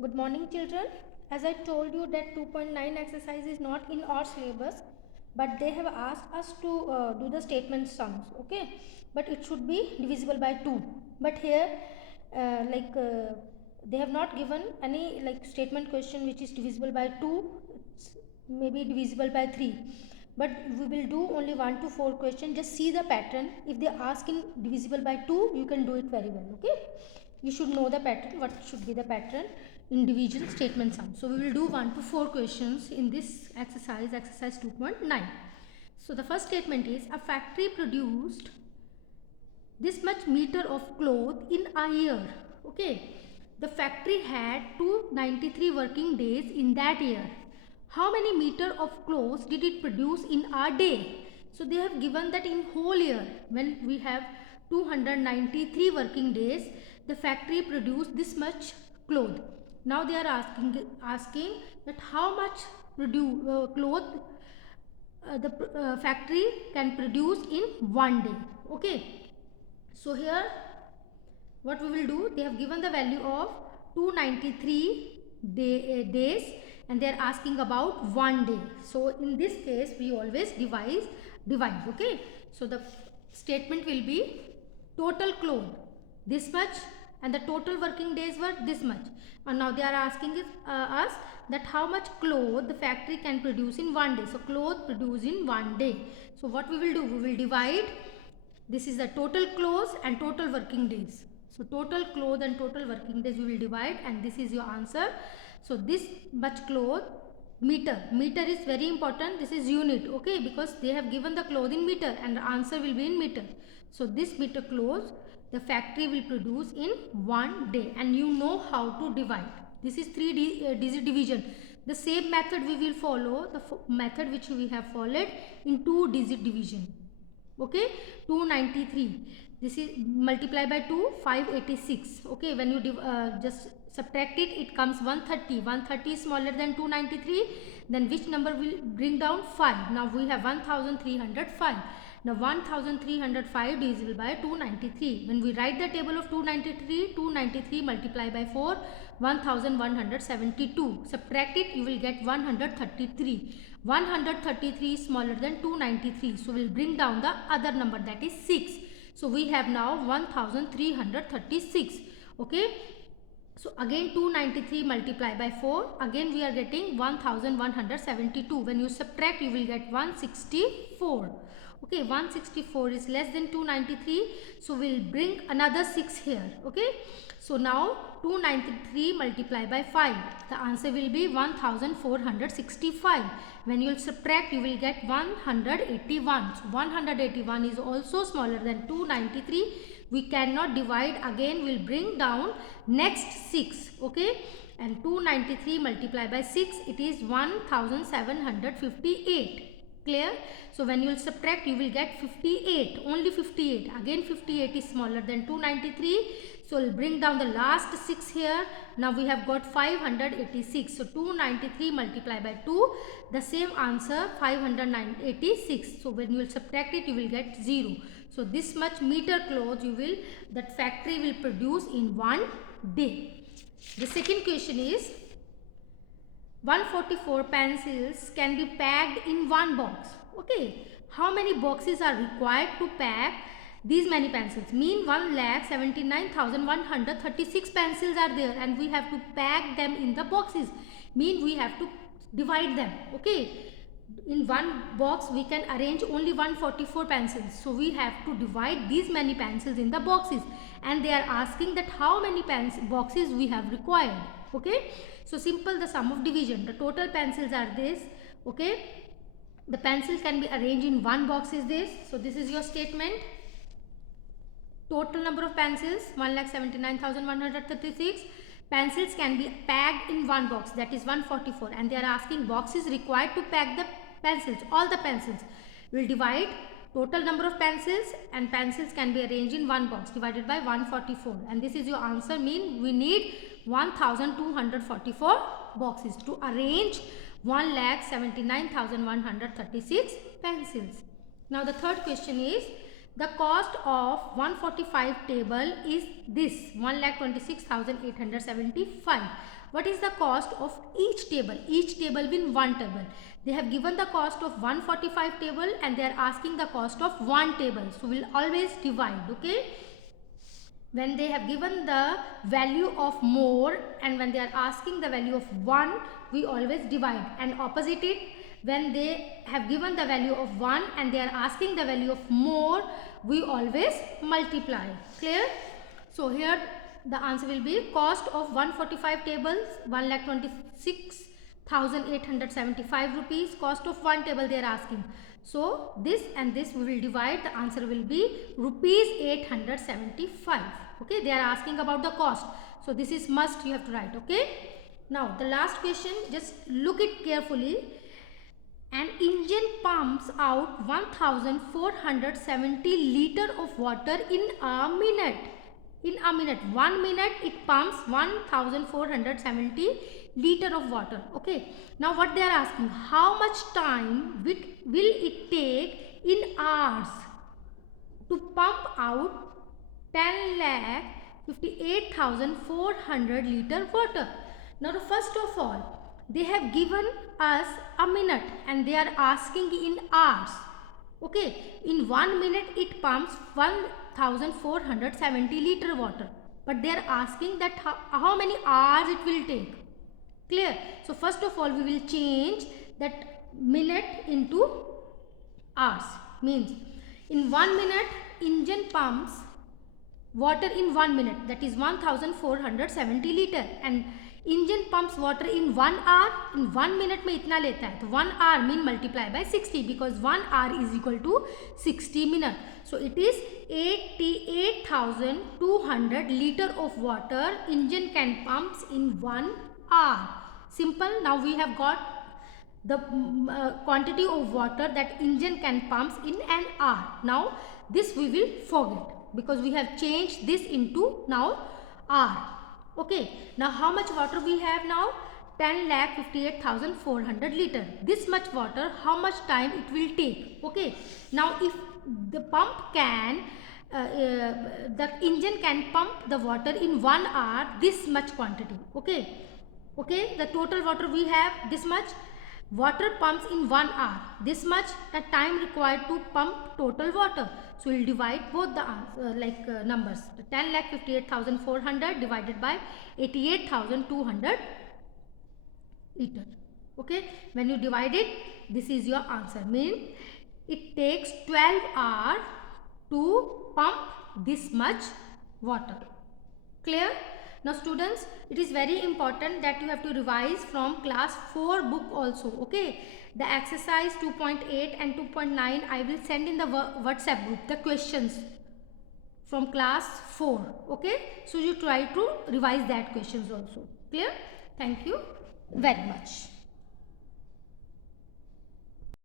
Good morning, children. As I told you that 2.9 exercise is not in our syllabus, but they have asked us to do the statement sums, okay? But it should be divisible by 2. But here, they have not given any statement question which is divisible by 2, it's maybe divisible by 3. But we will do only 1 to 4 question. Just see the pattern. If they ask in divisible by 2, you can do it very well, okay? You should know the pattern, what should be the pattern in division statement sum. So we will do 1 to 4 questions in this exercise 2.9. So the first statement is, a factory produced this much meter of cloth in a year. Okay, the factory had 293 working days in that year. How many meter of clothes did it produce in a day? So they have given that in whole year, when we have 293 working days, the factory produced this much cloth. Now they are asking that how much cloth the factory can produce in one day. Okay, so here what we will do, they have given the value of 293 days and they are asking about one day. So in this case we always divide. Okay, so the statement will be total cloth this much and the total working days were this much, and now they are asking us that how much cloth the factory can produce in one day. So cloth produced in one day. So what we will do, we will divide. This is the total clothes and total working days. So total cloth and total working days we will divide, and this is your answer. So this much cloth, meter is very important. This is unit, okay, because they have given the cloth in meter and the answer will be in meter. So this meter clothes the factory will produce in one day, and you know how to divide. This is 3 digit division. The same method we will follow, the method which we have followed in 2 digit division. Okay, 293, this is multiply by 2, 586. Okay, when you just subtract it, it comes 130. 130 is smaller than 293, then which number will bring down? 5. Now we have 1305. Now 1305 divisible by 293. When we write the table of 293, 293 multiply by 4, 1172. Subtract it, you will get 133. 133 is smaller than 293. So we will bring down the other number, that is 6. So we have now 1336. Okay. So again 293 multiply by 4. Again we are getting 1172. When you subtract, you will get 164. Okay, 164 is less than 293. So we will bring another 6 here. Okay. So now 293 multiply by 5. The answer will be 1465. When you will subtract, you will get 181. So 181 is also smaller than 293. We cannot divide. Again we will bring down next 6. Okay. And 293 multiply by 6, it is 1758. Clear? So when you will subtract, you will get 58. Only 58. Again 58 is smaller than 293. So we'll bring down the last 6 here. Now we have got 586. So 293 multiply by 2. The same answer 586. So when you will subtract it, you will get 0. So this much meter cloth that factory will produce in one day. The second question is, 144 pencils can be packed in one box. Okay, how many boxes are required to pack these many pencils? Mean 1,79,136 pencils are there and we have to pack them in the boxes. Mean we have to divide them. Okay, in one box we can arrange only 144 pencils. So we have to divide these many pencils in the boxes, and they are asking that how many boxes we have required. Okay, so simple, the sum of division. The total pencils are this. Okay, the pencils can be arranged in one box is this. So this is your statement. Total number of pencils 1,79,136. Pencils can be packed in one box, that is 144, and they are asking boxes required to pack the pencils, all the pencils. We will divide total number of pencils, and pencils can be arranged in one box divided by 144, and this is your answer. Mean we need 1244 boxes to arrange 1,79,136 pencils. Now the third question is, the cost of 145 table is this 1,26,875. What is the cost of each table? Each table will one table. They have given the cost of 145 table and they are asking the cost of one table. So we'll always divide. Okay. When they have given the value of more and when they are asking the value of 1, we always divide, and opposite it, when they have given the value of 1 and they are asking the value of more, we always multiply. Clear? So here the answer will be cost of 145 tables 1,26,875 rupees. Cost of one table they are asking. So this and this we will divide. The answer will be rupees 875. Okay, they are asking about the cost. So this is must, you have to write. Okay. Now the last question, just look it carefully. An engine pumps out 1,470 liter of water in a minute. In a minute, 1 minute it pumps 1,470 liter of water. Okay. Now what they are asking, how much time will it take in hours to pump out 10,58,400 liter water? Now first of all, they have given us a minute and they are asking in hours. Okay, in 1 minute it pumps 1,470 liter water, but they are asking that how many hours it will take. Clear? So first of all we will change that minute into hours. Means in 1 minute engine pumps water in 1 minute, that is 1,470 liter, and engine pumps water in 1 hour. In 1 minute में इतना लेता है, तो 1 hour mean multiply by 60 because 1 hour is equal to 60 minutes. So it is 88,200 liter of water engine can pumps in 1 hour. Simple. Now we have got the quantity of water that engine can pumps in an hour. Now this we will forget because we have changed this into now hour. Okay, now how much water we have now? 10,58,400 liter. This much water, how much time it will take? Okay, now if the pump can the engine can pump the water in 1 hour, this much quantity. Okay, okay, the total water we have this much. Water pumps in 1 hour, this much the time required to pump total water. So we'll divide both the numbers. 10,58,400 divided by 88,200 liter. Okay, when you divide it, this is your answer. Mean it takes 12 hours to pump this much water. Clear? Now students, it is very important that you have to revise from class 4 book also. Okay, the exercise 2.8 and 2.9 I will send in the WhatsApp group, the questions from class 4. Okay, so you try to revise that questions also. Clear? Thank you very much.